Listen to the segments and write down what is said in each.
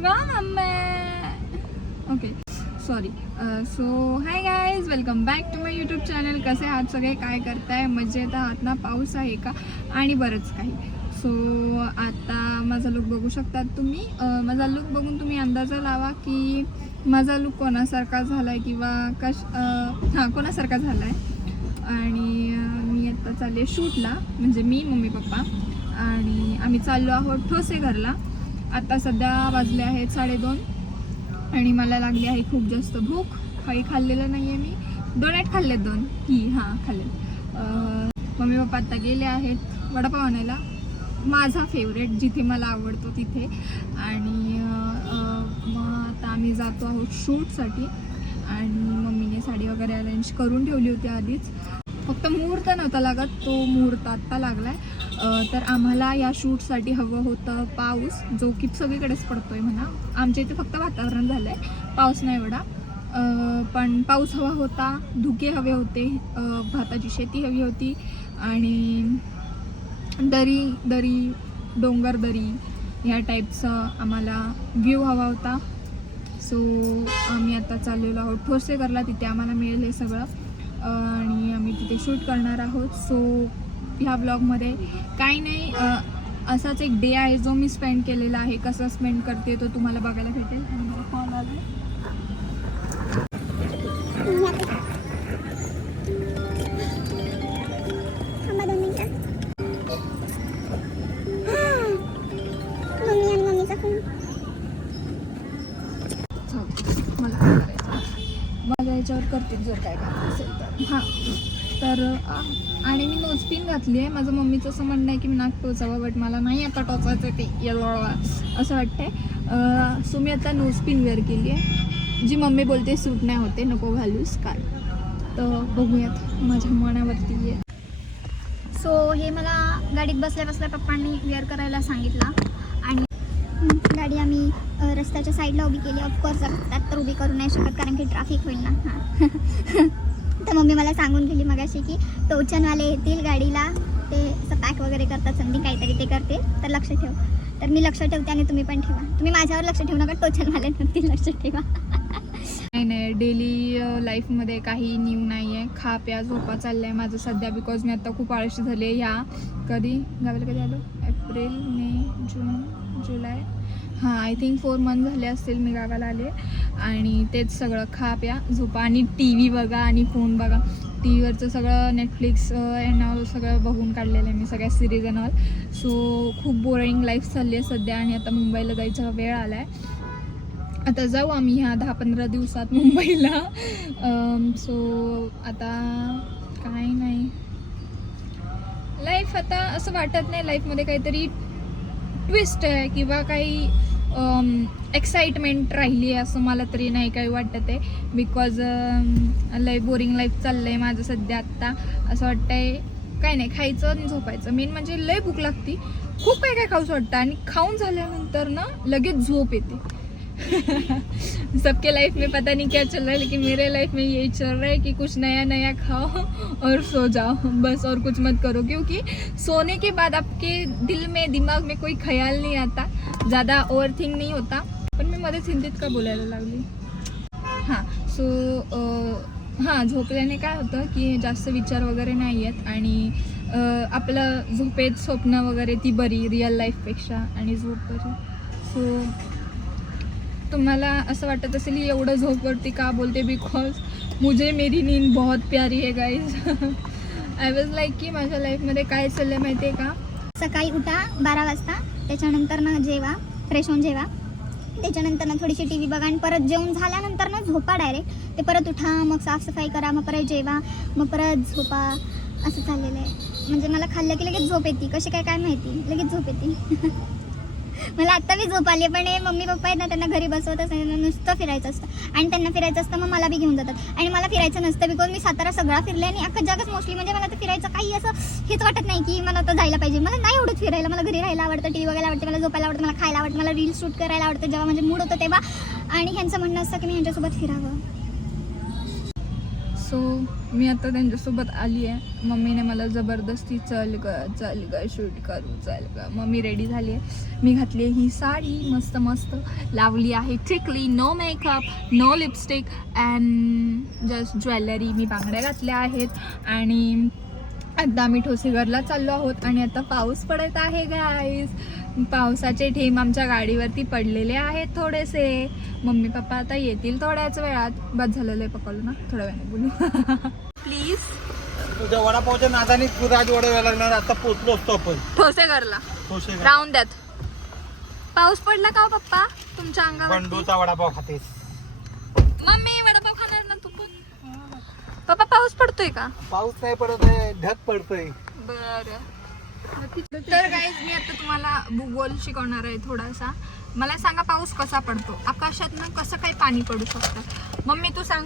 बघा mummy. Okay sorry. So hi guys, welcome back to my YouTube channel. कसे आहात सगळे, काय करताय, मजेत आहात ना? पाऊस आहे का आणि बरंच काही. सो आता माझा लुक बघू शकतात तुम्ही. माझा लुक बघून तुम्ही अंदाजा लावा की माझा लुक कोणासारखा झाला आहे किंवा कोणासारखा झाला आहे. आणि मी आत्ता चालले शूटला, म्हणजे मी, मम्मी, पप्पा आणि आम्ही चाललो आहोत ठोसे घरला. आता सध्या वाजले आहेत 2:30 आणि मला लागली आहे खूप जास्त भूक. काही खाल्लेलं नाही आहे मी. डोनेट खाल्लेत 2 खाल्लेत. मम्मी पप्पा आता गेले आहेत वडापाव आणायला, माझा फेवरेट, जिथे मला आवडतो तिथे. आणि मग आता आम्ही जातो आहोत शूटसाठी. आणि मम्मीने साडी वगैरे अरेंज करून ठेवली होती आधीच, फक्त मुहूर्त नव्हता लागत, तो मुहूर्त आत्ता लागलाय. तर आम्हाला या शूटसाठी हवं होतं पाऊस, जो की सगळीकडेच पडतोय म्हणा. आमच्या इथे फक्त वातावरण झालंय, पाऊस नाही एवढा. पण पाऊस हवा होता, धुके हवे होते, भाताची शेती हवी होती आणि दरी डोंगर दरी ह्या टाईपचा आम्हाला व्ह्यू हवा होता. सो आम्ही आता चाललेलो आहोत ठोसे घरला, तिथे आम्हाला मिळेल हे सगळं आणि आम्ही तिथे शूट करणार आहोत. सो ह्या ब्लॉगमध्ये काही नाही, असाच एक डे आहे जो मी स्पेंड केलेला आहे. कसं स्पेंड करते तो तुम्हाला बघायला भेटेल. आणि मला कॉल आला. मला याच्यावर करते जर काय काम असेल तर. आणि मी नोजपिन घातली आहे. माझं मम्मीचं असं म्हणणं आहे की मी नाक टोचावं, बट मला नाही आता टोचायचं, ते असं वाटतंय. सो मी आता नोजपिन वेअर केली आहे, जी मम्मी बोलते सूट नाही होते, नको घालूस काय. तर बघूयात, माझ्या मनावरती आहे. सो हे मला गाडीत बसल्या पप्पांनी वेअर करायला सांगितलं आणि गाडी आम्ही रस्त्याच्या साईडला उभी केली. ऑफकोर्स रस्त्यात तर उभी करू नाही शकत कारण की ट्रॅफिक होईल ना. हां तर मम्मी मला सांगून गेली मगाशी की टोचनवाले येतील गाडीला, ते असं पॅक वगैरे करतात, समथिंग काहीतरी ते करते, तर लक्ष ठेव. तर मी लक्ष ठेवते आणि तुम्ही पण ठेवा. तुम्ही माझ्यावर लक्ष ठेवू नका, टोचनवाल्यांवरती लक्ष ठेवा. नाही, डेली लाईफमध्ये काही न्यू नाही आहे. खा प्या झोपा चाललं आहे माझं सध्या, बिकॉज मी आता खूप आळशी झाली आहे. गावाला कधी आलो? April, may, June, July, I think 4 month झाले असतील मी गावाला आले. आणि तेच सगळं खा प्या झोपा आणि टी व्ही बघा आणि फोन बघा. टी व्हीवरचं सगळं नेटफ्लिक्स अँड ऑल सगळं बघून काढलेलं आहे मी, सगळ्या सिरीज अँड ऑल. सो खूप बोरिंग लाईफ चालली आहे सध्या. आणि आता मुंबईला जायचा वेळ आला आहे. आता जाऊ आम्ही ह्या 10-15 दिवसात मुंबईला. सो आता काय नाही, लाईफ आता असं वाटत नाही लाईफमध्ये काहीतरी ट्विस्ट आहे किंवा काही एक्साइटमेंट राहिली आहे असं मला तरी नाही काही वाटत आहे. बिकॉज लय बोरिंग लाईफ चाललं आहे माझं सध्या. आत्ता असं वाटतंय काय नाही, खायचं आणि झोपायचं. मेन म्हणजे लय भूक लागती, खूप काय खाऊच वाटतं आणि खाऊन झाल्यानंतर ना लगेच झोप येते. सबके लाइफ में पता नहीं क्या चल रहा है, लेकिन मेरे लाइफ में यही चल रहा है कि कुछ नया नया खाओ और सो जाओ बस, और कुछ मत करो. क्योंकि सोने के बाद आपके दिल में दिमाग में कोई ख्याल नहीं आता, ज़्यादा ओवर थिंक नहीं होता. पण मी मध्येच हिंदीत का बोलायला लागली. झोपल्याने काय होतं की जास्त विचार वगैरे नाही आहेत आणि आपलं झोपेत स्वप्न वगैरे ती बरी रिअल लाईफपेक्षा, आणि झोप बरी. सो तुम्हाला असं वाटत असेल एवढं झोपवरती का बोलते, बिकॉज मुझे मेरी नींद बहुत प्यारी है गाइज. आय वॉज लाईक की माझ्या लाईफमध्ये काय चाललं आहे माहिती आहे का? सकाळी उठा 12 वाजता, त्याच्यानंतर ना जेवा, फ्रेश होऊन जेवा, त्याच्यानंतर ना थोडीशी टी व्ही बघा आणि परत जेवण झाल्यानंतर ना झोपा डायरेक्ट. ते परत उठा, मग साफसफाई करा, मग परत जेवा, मग परत झोपा, असं चाललेलं आहे. म्हणजे मला खाल्लं की लगेच झोप येते, कशी काय माहिती, लगेच झोप येते. मला आत्ता बी झोप आली, पण हे मम्मी पप्पा आहेत ना, त्यांना घरी बसवत असतं, नुसतं फिरायचं असतं. आणि त्यांना फिरायचं असतं, मग मला बी घेऊन जातात. आणि मला फिरायचं नसतं, बिकॉज मी सातारा सगळा फिरले आणि अख्खा जगच मोस्टली, म्हणजे मला तर फिरायचं काही असं हेच वाटत नाही की मला आता जायला पाहिजे. मला नाही एवढंच फिरायला, मला घरी राहायला आवडतं, टी व्ही बघायला आवडते, मला झोपायला आवडतं, मला खायला आवडतं, मला रील्स शूट करायला आवडतं जेव्हा म्हणजे मूड होतं तेव्हा. आणि ह्यांचं म्हणणं असतं की मी ह्यांच्यासोबत फिरावं. सो मी आता त्यांच्यासोबत आली आहे. मम्मीने मला जबरदस्ती चल ग शूट करू चल ग. मम्मी रेडी झाली आहे. मी घातली ही साडी मस्त मस्त, लावली आहे टिकली, no makeup no lipstick and just jewellery. मी बांगड्या घातल्या आहेत आणि आता आम्ही ठोसेघरला चाललो आहोत. आणि आता पाऊस पडत आहे गाईज. पावसाचे थेंब आमच्या गाडीवरती पडलेले आहेत थोडेसे. मम्मी पप्पा आता येतील थोड्याच वेळात. बस झालेलं आहे, पकडू ना, थोड्या वेळाने बोलू प्लीज. तुझ्या वडापावच्या नादाने तू राजवाडा यायला लागणार. आता पोचलो असतो आपण ठोसेघरला. राहून द्यात. पाऊस पडला का हो पप्पा तुमच्या अंगावर? बंडूचा वडापाव खातेस? मम्मी वडापाव खाणार ना तू पण? पप्पा पाऊस पडतोय का? पाऊस नाही पडत आहे, ढग पडतोय. बरं. तर गाईज मी आता तुम्हाला भूगोल शिकवणार आहे थोडासा. मला सांगा पाऊस कसा पडतो, आकाशातनं कसं काही पाणी पडू शकतं. मम्मी तू सांग.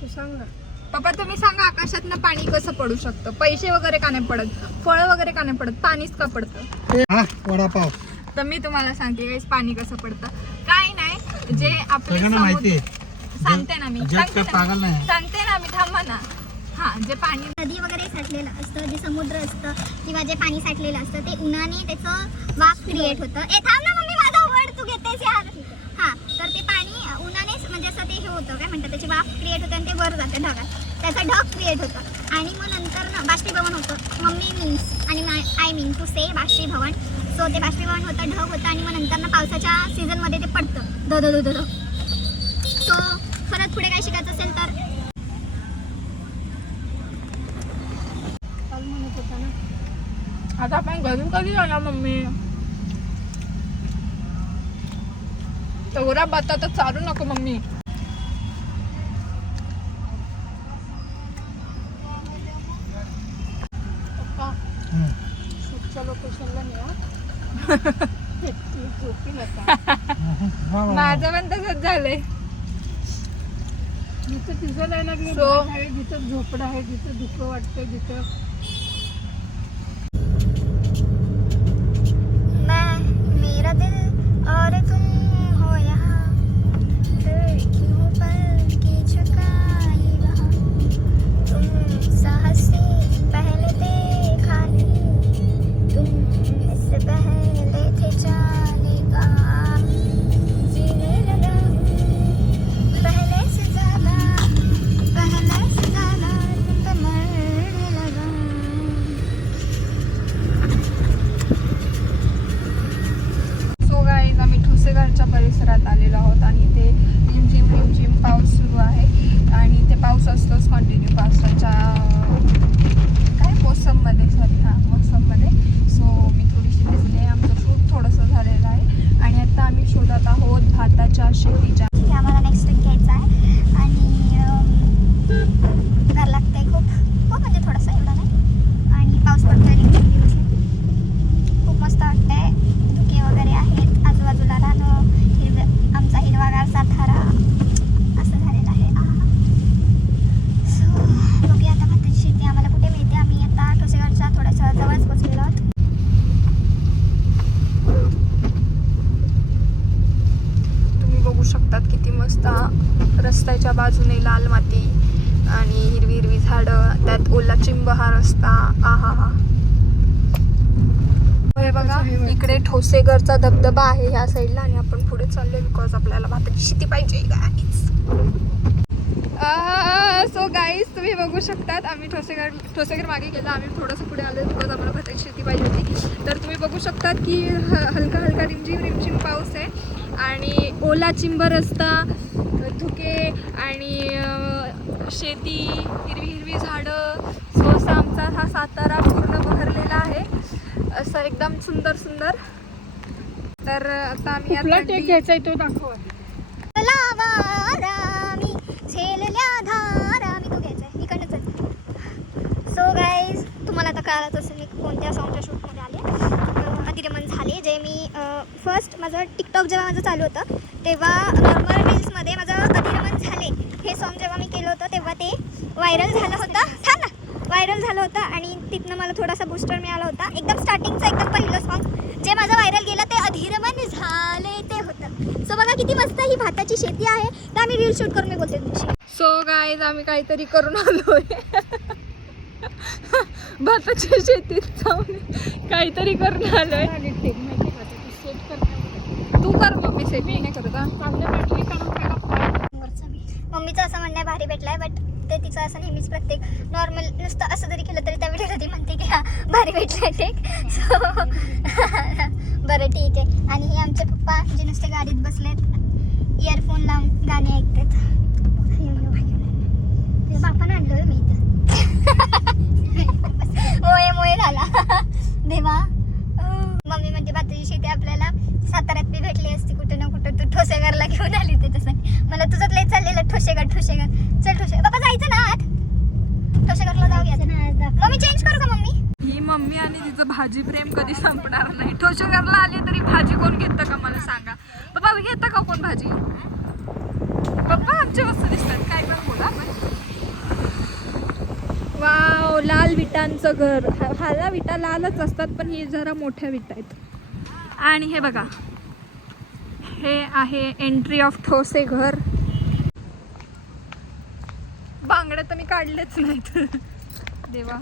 तू सांग ना. पप्पा तुम्ही सांगा आकाशातनं पाणी कसं पडू शकतं. पैसे वगैरे का नाही पडत, फळं वगैरे का नाही पडत, पाणीच का पडतं? हा वडापाव. तर मी तुम्हाला सांगते गाईज पाणी कसं पडतं. काय नाही, जे आपले सगळ्यांना माहिती समुद्र, सांगते ना मी, सांगते ना मी, थांबा ना. हा, जे पाणी नदी वगैरे साठलेलं असतं, जे समुद्र असतं किंवा जे पाणी साठलेलं असतं ते उन्हाने त्याचं वाफ क्रिएट होतं. ए थांब ना मम्मी, माझा वर्ड तू घेतेस यार. हां, तर ते पाणी उन्हानेच म्हणजे असं ते हे होतं, काय म्हणतात, त्याची वाफ क्रिएट होते आणि ते वर जाते ढगात. त्याचं ढग क्रिएट होतं आणि मग नंतर ना बाष्पीभवन होतं. मम्मी मीन्स आणि आय मीन टू से बाष्पीभवन. सो ते बाष्पीभवन होतं, ढग होतं आणि मग नंतर ना पावसाच्या सीझनमध्ये ते पडतं ध ध ध ध. सो परत पुढे काय शिकायचं असेल तर आता आपण घरून कधी जाणार मम्मी? तेवढा बटाटा चालू नको मम्मी. पप्पा शूटच्या लोकेशनला न्या. झोपी नका. माझं पण तसंच झालंय. जिथं तिचं नाही लागले So- आहे, जिथं झोपडं आहे, जिथं दुःख वाटतं, जिथं मेरा दिल और तुम हो यहाँ, फिर क्यों पलकें झुकाए वहाँ, तुम साहस से पहले देखा नहीं, तुम इससे पहले थे जाने का, जीने लगा पहले से ज्यादा तुम पे मरने लगा. सो गाईज आम्ही ठोसेघरच्या परिसरात आलेलो आहोत आणि इथे रिमझिम पाऊस सुरू आहे. आणि ते पाऊस असतोच कंटिन्यू पावसाच्या काय मोसममध्ये, मोसममध्ये. सो मी थोडीशी भिजले. आमचं शूट थोडंसं झालेलं आहे आणि आता आम्ही शोधत आहोत भाताच्या शेतीच्या. ठीक आहे, आम्हाला नेक्स्ट वीक घ्यायचं आहे आणि घर लागतंय खूप म्हणजे थोडंसं, एवढं नाही. आणि पाऊस पडतोय खूप मस्त वाटतंय. धुके वगैरे आहेत आजूबाजूला, रानं हिरव्या, आमचा हिरवागार सातारा असं झालेलं आहे. सो बघूया आता भाताची शेती आम्हाला कुठे मिळते. आम्ही आता ठोसेघरच्या थोडंसं जवळच पोचलेलो आहोत. तुम्ही बघू शकतात किती मस्त रस्त्याच्या बाजूने लाल माती आणि हिरवी हिरवी झाडं, त्यात ओला चिंब हा रस्ता. आहा हा. हे बघा इकडे ठोसेघरचा धबधबा आहे ह्या साईडला आणि आपण पुढे चाललोय बिकॉज आपल्याला भाताची शेती पाहिजे गाईज. सो गाईज तुम्ही बघू शकतात आम्ही ठोसेघर मागे गेला. आम्ही थोडंसं पुढे आलो बिकॉज आम्हाला भाताची शेती पाहिजे होती. तर तुम्ही बघू शकतात की हलका रिमझिम पाऊस आहे आणि ओला चिंब रस्ता, धुके आणि शेती, हिरवी झाडं. सो असा आमचा हा सातारा पूर्ण बहरलेला आहे, असं एकदम सुंदर. तर आता आम्ही कुठला टेक घ्यायचा आहे तो दाखव. लावारामी झेलल्या धारामी, तो घ्यायचा आहे इकडनंच. सो गाईज तुम्हाला आता कळालंच असेल मी कोणत्या सॉंगच्या शूटमध्ये आले. अधिरमन झाले, जे मी फर्स्ट माझं टिकटॉक जेव्हा माझं चालू होतं तेव्हा नॉर्मल रील्समध्ये माझं अधिरमन झाले हे सॉन्ग जेव्हा मी केलं होतं तेव्हा ते व्हायरल झालं होतं आणि तिथनं मला थोडासा बूस्टर मिळाला होता. एकदम स्टार्टिंगचं एकदम पहिलं सॉन्ग जे माझं व्हायरल गेलं ते अधिरमन झाले ते होतं. सो बघा किती मस्त ही भाताची शेती आहे. तर आम्ही रील शूट करून मी बोलते तुमची. सो सो गाईज आम्ही काहीतरी करून आलोय भाताच्या शेतीत जाऊन काहीतरी करून आलोय. तू कर मम्मी सेट मी नाही करत. मम्मीचं असं म्हणणं आहे भारी भेटलाय, बट ते तिचं असं नेहमीच प्रत्येक नॉर्मल नुसतं असं जरी केलं तरी त्या व्हिडिओला ती म्हणते की हा भारी भेटलाय ठीक. सो बरं ठीक आहे. आणि हे आमचे पप्पा जे नुसते गाडीत बसलेत इयरफोन लावून गाणे ऐकतात. बापानं आणलं मी इथं मोये मोये झाला देवा. मम्मी म्हणजे भाताची शेती आपल्याला साताऱ्यात बी भेटली असती कुठे ना कुठे. तू ठोसेघरला घेऊन आली त्याच्यासाठी. मला तुझं लय चाललेलं ठोसेघर ठोसेघर. चल ठोसे बाबा जायचं ना आत ठोसेघरला जाऊया. मम्मी चेंज करू का मम्मी? ही मम्मी आणि तिचं भाजी प्रेम कधी संपणार नाही. ठोसेघरला आली तरी भाजी कोण घेतं का मला सांगा. पप्पा घेता का कोण भाजी? पप्पा आमचे वस्तू दिसतात काय पण बोला. वाव लाल विटांचं घर. ह्याला विटा लालच असतात पण ही जरा मोठ्या विटा आहेत. आणि हे बघा हे आहे एंट्री ऑफ ठोसे घर. बांगड्या तर मी काढलेच नाहीत देवा.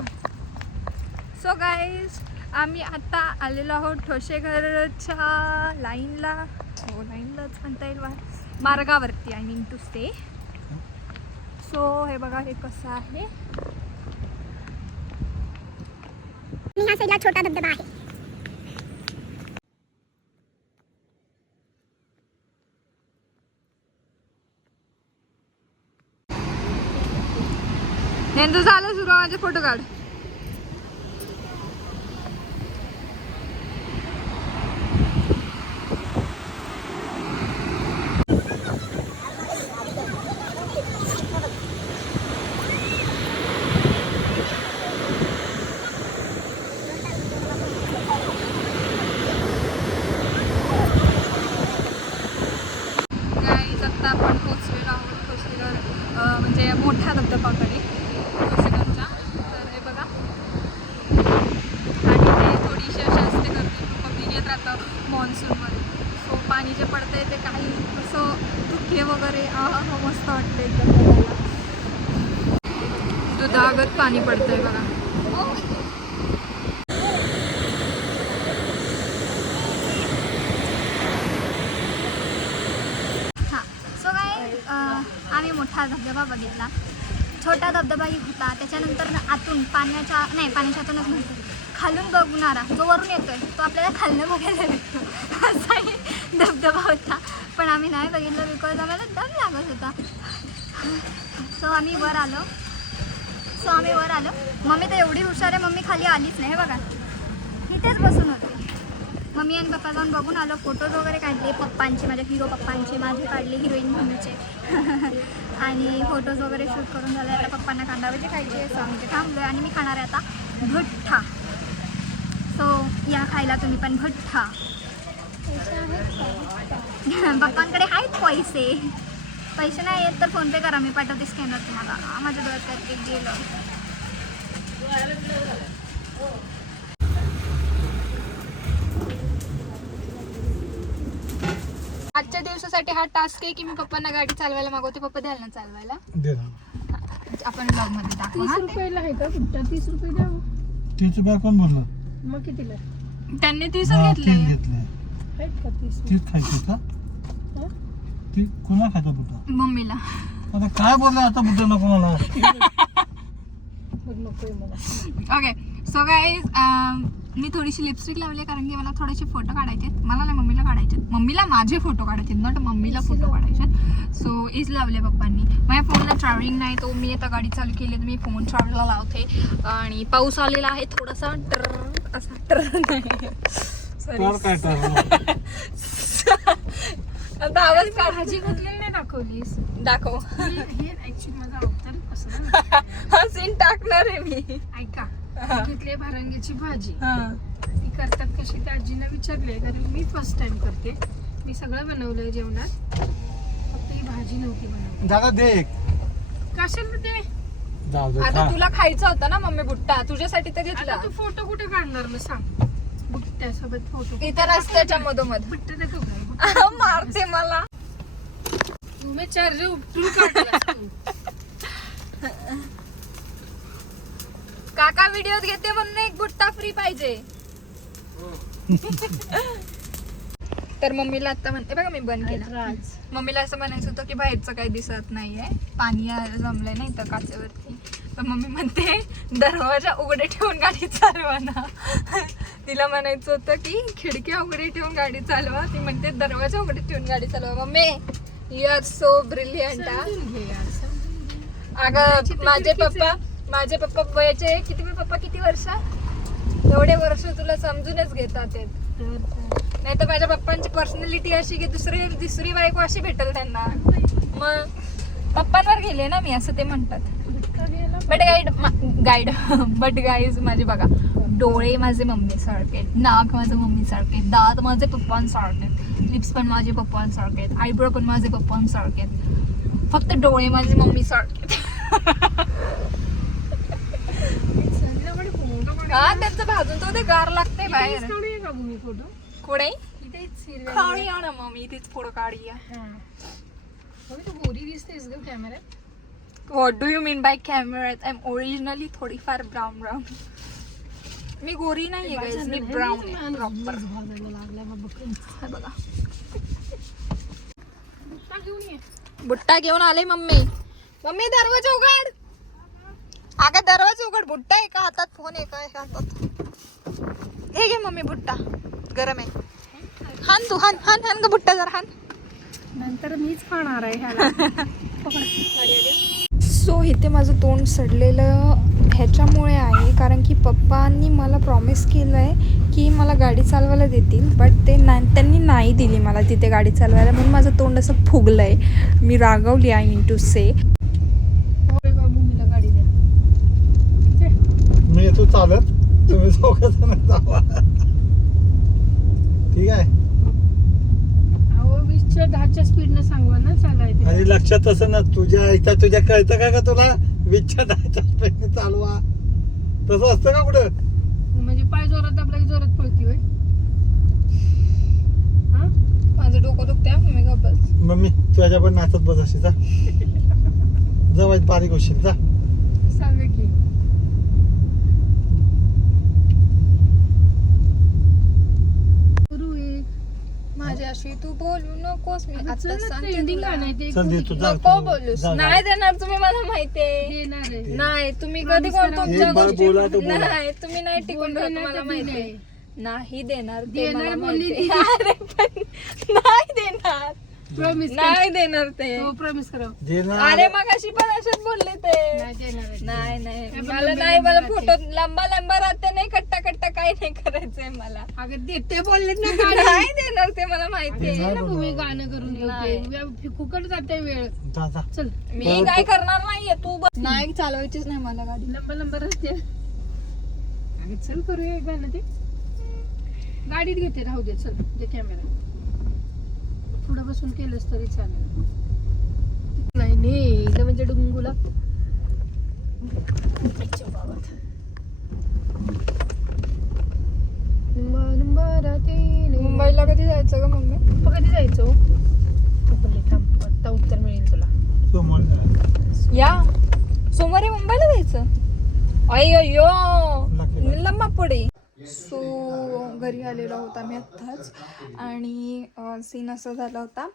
सो गाईज आम्ही आता आलेलो आहोत ठोसेघरच्या लाईनला. हो लाईनलाच म्हणता येईल मार्गावरती I mean to stay. So हे बघा हे कसं आहे. ह्या साईडला छोटा धबधबा आहे. नेंदू झालं सुरू माझे फोटो काढ. आता आपण पोचलेलो आहोत ठोसेघर म्हणजे मोठ्या धबधबाकडे ठोसेघरच्या. तर हे बघा आणि ते थोडीशी अशी असते गर्दी पब्लिक येत राहतं मॉन्सूनमध्ये. सो पाणी जे पडतंय ते काही असं धुके वगैरे मस्त वाटतं एकदम बघायला. दुधागत पाणी पडतंय बघा. आम्ही मोठा धबधबा बघितला. छोटा धबधबाही होता. त्याच्यानंतर आतून पाण्याच्या आतूनच म्हणतो खालून बघणारा जो वरून येतोय तो आपल्याला खालनं बघायला भेटतो असाही धबधबा होता. पण आम्ही नाही बघितलं बिकॉज आम्हाला दम लागत होता. सो आम्ही वर आलो. मम्मी तर एवढी हुशार आहे. मम्मी खाली आलीच नाही. बघा इथेच बसून होते. मम्मी आणि पप्पा जाऊन बघून आलो. फोटोज वगैरे काढले पप्पांचे, माझ्या हिरो पप्पांचे, माझे काढले हिरोईन मम्मीचे आणि फोटोज वगैरे शूट करून झाले. आता पप्पांना कांदाभजी खायचे. सो आम्ही थांबलो आणि मी खाणार आहे आता भट्टा. सो या खायला तुम्ही पण भट्टा. पप्पांकडे आहेत पैसे नाही येत तर फोनपे करा, मी पाठवते स्कॅनर तुम्हाला. माझ्या डोळ्यात काय गेलं. आजच्या दिवसासाठी हा टास्क आहे की मी पप्पांना गाडी चालवायला मागवते. पप्पा द्याल ना चालवायला. आपण ब्लॉग मध्ये दाखवू. 30 रुपयाला आहे का कुठं? 30 रुपये द्या. 30 रुपये कोण बोललं? मग कितीला त्यांनी 30 घेतले. आहेत का 30? 30 खायचं का? हं? ती कोणा खायचा बुटा? मम्मीला. आता काय बोललं आता बुटा नको मला. मग नकोय मला. ओके सो गाईज मी थोडीशी लिपस्टिक लावली कारण की मला थोडेसे फोटो काढायचे. मला नाही मम्मीला काढायचे. मम्मीला माझे फोटो काढायचे नॉट मम्मीला फोटो काढायचे. सो इज लावले पप्पांनी. माझ्या फोनला चार्जिंग नाही तो मी आता गाडी चालू केली तर मी फोन चार्जला लावते. आणि पाऊस आलेला आहे थोडासा असा नाही आता आवाज भाजी घातलेली नाही दाखवलीस. दाखव. हे ऍक्च्युली माझा अवतार कसं हा सीन टाकणार आहे मी. ऐका घेतले भारंगीची भाजी. ती करतात कशी त्या आजीला विचारले कारण मी फर्स्ट टाइम करते. मी सगळं बनवलंय जेवणात फक्त ही भाजी नव्हती बनवली. दादा दे एक. कशाला ते जाऊ दे. आता तुला खायचा होता ना मम्मी बुट्टा तुझ्यासाठी तर घेतला. आता तू फोटो कुठे काढणार ना सांग. बुट्ट्यासोबत फोटो इतर रस्त्याच्या मधोमध बुट्ट देतो काय मारते मला. तुम्ही चार्ज उपटून काढलास तू. काका व्हिडिओ घेते म्हणून एक बुट्टा फ्री पाहिजे. तर मम्मीला आता म्हणते बघा मी बंद केला. मम्मीला असं म्हणायचं होतं की बाहेरचं काही दिसत नाहीये, पाणी जमलंय नाही तर काचेवरती. तर मम्मी म्हणते दरवाजा उघडे ठेवून गाडी चालवा ना. तिला म्हणायचं होतं की खिडक्या उघडे ठेवून गाडी चालवा, ती म्हणते दरवाजा उघडे ठेवून गाडी चालवा. Mummy you are so brilliant. अगं माझे पप्पा वयाचे किती वर्ष, एवढे वर्ष तुला समजूनच घेतात. नाही तर माझ्या पप्पांची पर्सनॅलिटी अशी की दुसरी बायको अशी भेटेल त्यांना. मग पप्पांवर गेले ना मी, असं ते म्हणतात. बट गाईज माझे बघा, डोळे माझे मम्मी सारखे, नाक माझं मम्मी सारखे, दात माझे पप्पांसारखे, लिप्स पण माझे पप्पांसारखे, आयब्रो पण माझे पप्पांसारखे, फक्त डोळे माझे मम्मी सारखे. हा त्यांचं भाजून तर ते गार लागते बाहेर. कोडे काढी ना मम्मी, तीच पुढं काढी. गोरी दिसतेस ग कॅमेऱ्यात. What do you mean by कॅमेऱ्यात? आय एम ओरिजिनली थोडीफार ब्राऊन. मी गोरी नाहीये गाईज, मी ब्राऊन आहे प्रॉपर. बघा बुट्टा घेऊन आले मम्मी. मम्मी दरवाजा उघड. अगं दरवाजा उघड. बुट्टा एका हातात, फोन एका हातात. हे घे मम्मी बुट्टा, गरम आहे. हान तू, हान हान हान ग बुट्टा जरा हान. नंतर मीच खाणार आहे ह्याला. सो इथे माझं तोंड सडलेलं ह्याच्यामुळे आहे कारण की पप्पांनी मला प्रॉमिस केलं आहे की मला गाडी चालवायला देतील, बट त्यांनी नाही दिली मला तिथे गाडी चालवायला, म्हणून माझं तोंड असं फुगलं आहे. मी रागवली, आय मीन टू से. गाडी द्या. मी येतो चालत, तुम्ही चौघजण जावा. ठीक आहे. 20च्या 10च्या स्पीडनं सांगवा ना चालायचं. आणि लक्षात असं ना, तुझ्या कळतं का तुला 20च्या 10च्या स्पीडने चालवा? तसं असतं का कुठं? म्हणजे पाय जोरात दाबला की जोरात पळती होय. माझं डोकं दुखतंय मम्मी गप्प बस. मम्मी तुझ्या पण नाचत बस अशी. जा जवळ बारीक होशील. जा सांग की माझ्याशी तू बोलू नकोस. मी आता चल सांगते ट्रेंडिंग तुला. गाणं आहे ते. चल दे तू, जा नको तू. बोलूस. जा, जा. नाही देणार तुम्ही, मला माहितीये. देणार आहे. नाही तुम्ही Promise कधी कोण करा. तुमच्या हे बरं गोष्टी बोला तो बोला. नाही तुम्ही नाही टिकून बोलू राहत, नाही मला तर माहितीये. नाही. नाही देणार ते देणार मला बोलली माहितीये. ती. अरे पण नाही देणार. प्रॉमिस नाही देणार ते. प्रॉमिस करा. देणार. मग अशी पण अशाच बोलले ते. नाही देणार आहे. नाही पण मला लंबे नाही, मला लंबे फोटो लंबा राहते नाही, कट्टा काही नाही करायचंय मला. अगं देते बोललेत ना गाडी. नाही देणार ते मला माहितीये. नाही ना बोलू. भूमी गाणं करून नाही. घेते. फुकट जाते वेळ. जा जा. चल मी काय करणार नाहीये, तू बस. नाही चालवायचीच नाही मला गाडी. लंबा राहते. अगं चल करूया एक गाणं ते. गाडीत घेते, राहू दे. चल दे कॅमेरा. पुढे बसून केलंस तरी चालेल. नाही नाही म्हणजे डुंगूला मुंबईला कधी जायचं का मम्मी? कधी जायचो? थांब आता उत्तर मिळेल तुला. समोर जा. या सोमवारी मुंबईला जायचं. अय्यो लंबा पुढे. सो घरी आलेला होता मी आत्ताच, आणि सीन असा झाला होता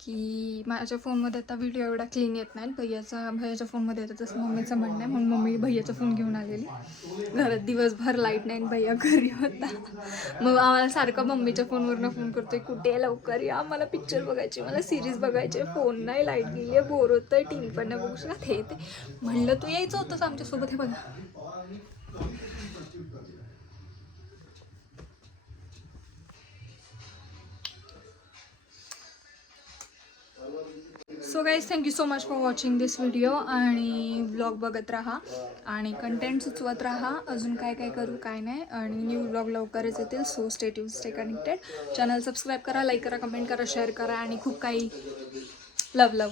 की माझ्या फोनमध्ये आता व्हिडिओ एवढा क्लीन येत नाही, भैयाच्या फोनमध्ये येतं तसं मम्मीचं म्हणणं आहे, म्हणून मम्मी भैयाचा फोन घेऊन आलेली. घरात दिवसभर लाईट नाही, भैया घरी होता. मग आम्हाला सारखं मम्मीच्या फोनवरनं फोन करतोय, कुठे लवकर या, मला पिक्चर बघायची, मला सिरीज बघायची, फोन नाही, लाईट गेली आहे, बोर होतं आहे, टी व्ही पण नाही बघू शकत. हे ते म्हणलं तू यायचं होतंस आमच्यासोबत. हे बघा so guys, thank you so much for watching this video. आणि व्लॉग बघत राहा आणि कंटेंट सुचवत राहा, अजून काय काय करू काय नाही, आणि न्यू व्लॉग लवकरच येतील. So stay tune, stay connected. Channel subscribe करा, लाईक करा, कमेंट करा, शेअर करा, आणि खूप काही लव